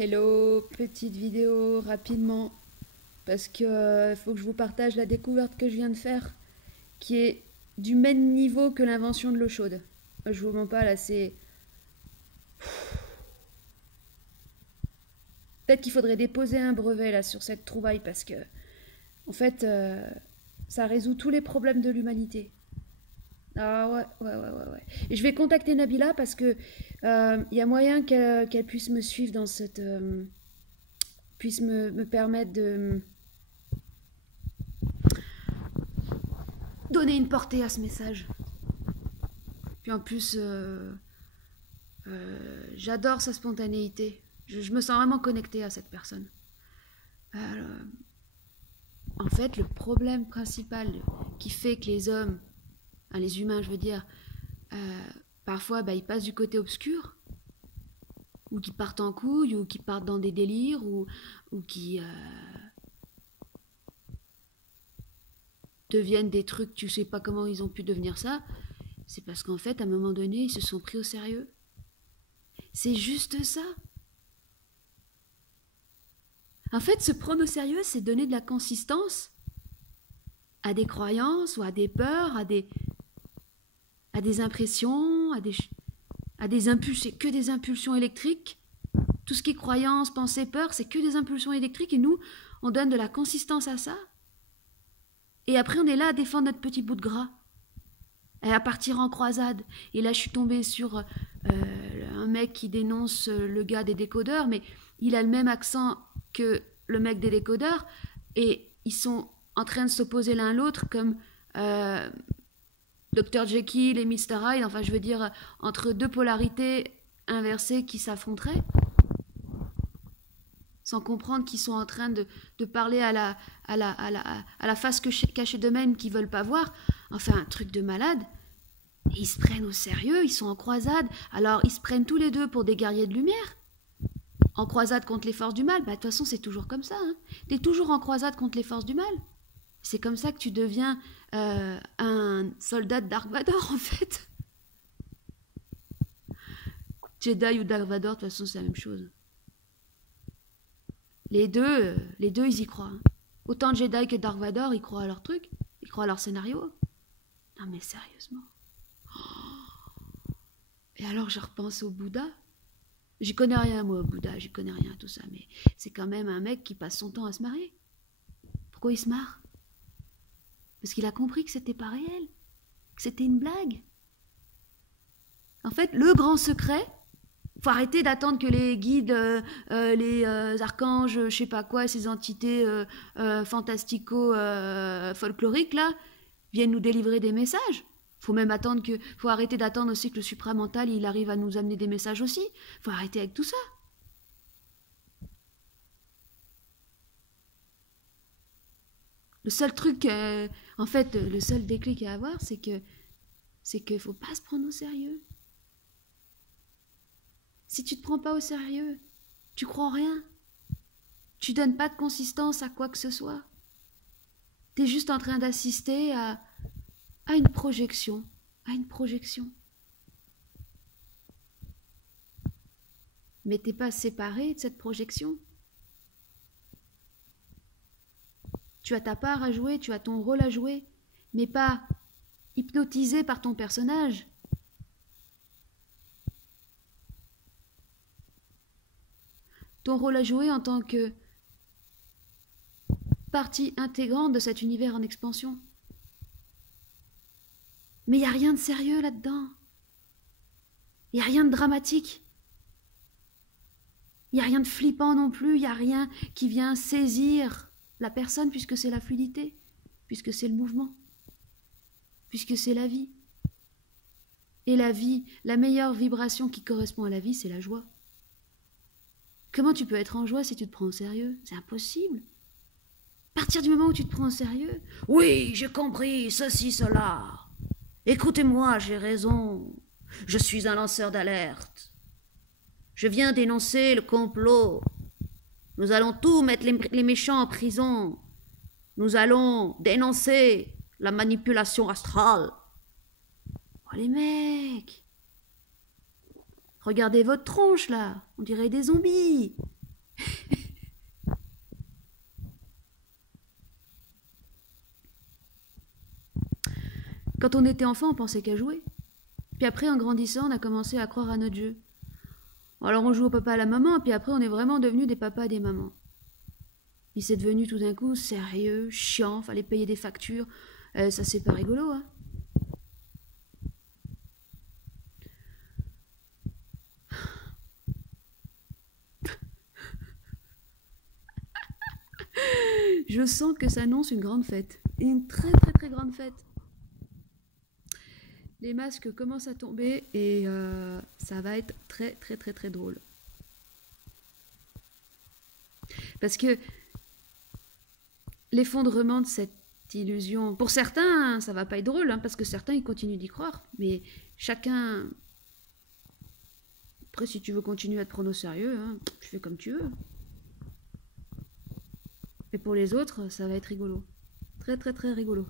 Hello, petite vidéo rapidement parce que faut que je vous partage la découverte que je viens de faire qui est du même niveau que l'invention de l'eau chaude. Je vous mens pas là, c'est peut-être qu'il faudrait déposer un brevet là sur cette trouvaille parce que en fait ça résout tous les problèmes de l'humanité. Ah ouais. Et je vais contacter Nabila parce que y a moyen qu'elle puisse me suivre dans cette puisse me permettre de donner une portée à ce message. Puis en plus, j'adore sa spontanéité. Je me sens vraiment connectée à cette personne. Euh, En fait, le problème principal qui fait que les hommes, hein, les humains, je veux dire, parfois, ils passent du côté obscur, ou qui partent en couille, ou qui partent dans des délires, ou qui deviennent des trucs, tu sais pas comment ils ont pu devenir ça. C'est parce qu'en fait, à un moment donné, ils se sont pris au sérieux. C'est juste ça. En fait, se prendre au sérieux, c'est donner de la consistance à des croyances ou à des peurs, à des impressions, à des impulsions, que des impulsions électriques. Tout ce qui est croyance, pensée, peur, c'est que des impulsions électriques et nous, on donne de la consistance à ça. Et après, on est là à défendre notre petit bout de gras et à partir en croisade. Et là, je suis tombée sur un mec qui dénonce le gars des décodeurs, mais il a le même accent que le mec des décodeurs et ils sont en train de s'opposer l'un l'autre comme Dr Jekyll et Mr Hyde, enfin je veux dire entre deux polarités inversées qui s'affronteraient sans comprendre qu'ils sont en train de parler à la face cachée d'eux-mêmes qu'ils veulent pas voir. Enfin un truc de malade. Et ils se prennent au sérieux, ils sont en croisade, alors ils se prennent tous les deux pour des guerriers de lumière. En croisade contre les forces du mal, de toute façon c'est toujours comme ça. Hein. T'es toujours en croisade contre les forces du mal. C'est comme ça que tu deviens un soldat de Dark Vador en fait. Jedi ou Dark Vador, de toute façon c'est la même chose. Les deux ils y croient. Hein. Autant Jedi que Dark Vador, ils croient à leur truc, ils croient à leur scénario. Non mais sérieusement. Et alors je repense au Bouddha. J'y connais rien moi au Bouddha, j'y connais rien à tout ça, mais c'est quand même un mec qui passe son temps à se marrer. Pourquoi il se marre? Parce qu'il a compris que c'était pas réel, que c'était une blague. En fait, le grand secret, faut arrêter d'attendre que les guides, les archanges, je sais pas quoi, ces entités fantastico-folkloriques là, viennent nous délivrer des messages. Faut arrêter d'attendre aussi que le supramental il arrive à nous amener des messages aussi. Faut arrêter avec tout ça. Le seul truc, en fait, le seul déclic à avoir, c'est qu'il faut pas se prendre au sérieux. Si tu te prends pas au sérieux, tu crois en rien. Tu donnes pas de consistance à quoi que ce soit. T'es juste en train d'assister à une projection. À une projection. Mais t'es pas séparé de cette projection. Tu as ta part à jouer, tu as ton rôle à jouer, mais pas hypnotisé par ton personnage. Ton rôle à jouer en tant que partie intégrante de cet univers en expansion. Mais il n'y a rien de sérieux là-dedans. Il n'y a rien de dramatique. Il n'y a rien de flippant non plus. Il n'y a rien qui vient saisir la personne puisque c'est la fluidité, puisque c'est le mouvement, puisque c'est la vie. Et la vie, la meilleure vibration qui correspond à la vie, c'est la joie. Comment tu peux être en joie si tu te prends au sérieux? C'est impossible. À partir du moment où tu te prends au sérieux, oui, j'ai compris, ceci, cela. Écoutez-moi, j'ai raison. Je suis un lanceur d'alerte. Je viens dénoncer le complot. Nous allons tout mettre les méchants en prison. Nous allons dénoncer la manipulation astrale. Oh les mecs, regardez votre tronche là, on dirait des zombies. Quand on était enfant, on pensait qu'à jouer. Puis après, en grandissant, on a commencé à croire à notre jeu. Alors on joue au papa à la maman, puis après on est vraiment devenus des papas et des mamans. Puis c'est devenu tout d'un coup sérieux, chiant, fallait payer des factures. Ça c'est pas rigolo, hein. Je sens que ça annonce une grande fête. Une très très très grande fête. Les masques commencent à tomber et ça va être très très très très drôle. Parce que l'effondrement de cette illusion, pour certains, ça va pas être drôle, hein, parce que certains ils continuent d'y croire, mais chacun. Après, si tu veux continuer à te prendre au sérieux, hein, tu fais comme tu veux. Et pour les autres, ça va être rigolo. Très très très rigolo.